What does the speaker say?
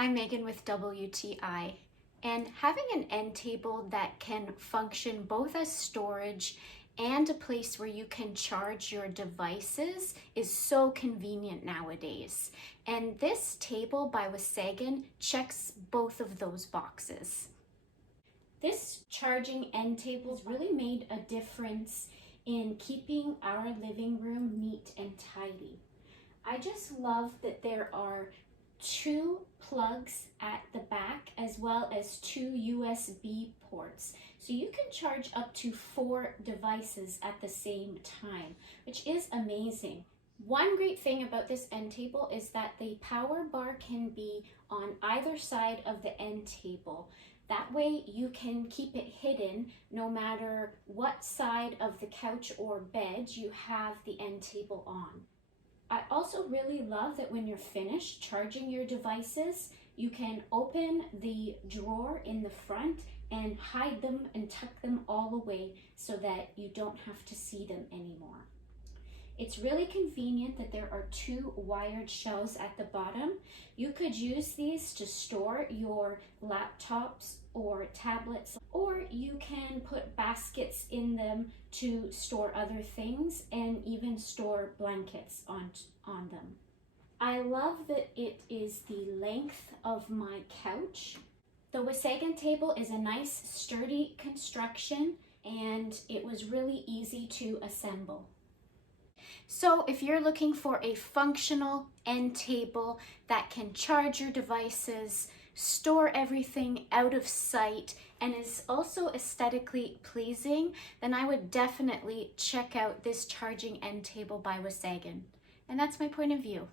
I'm Megan with WTI, and having an end table that can function both as storage and a place where you can charge your devices is so convenient nowadays. And this table by WASAGUN checks both of those boxes. This charging end table has really made a difference in keeping our living room neat and tidy. I just love that there are 2 plugs at the back as well as 2 USB ports. So you can charge up to 4 devices at the same time, which is amazing. One great thing about this end table is that the power bar can be on either side of the end table. That way you can keep it hidden no matter what side of the couch or bed you have the end table on. I also really love that when you're finished charging your devices, you can open the drawer in the front and hide them and tuck them all away so that you don't have to see them anymore. It's really convenient that there are 2 wired shelves at the bottom. You could use these to store your laptops or tablets, or you can put baskets in them to store other things and even store blankets on them. I love that it is the length of my couch. The WASAGUN table is a nice sturdy construction and it was really easy to assemble. So if you're looking for a functional end table that can charge your devices, store everything out of sight, and is also aesthetically pleasing, then I would definitely check out this charging end table by WASAGUN. And that's my point of view.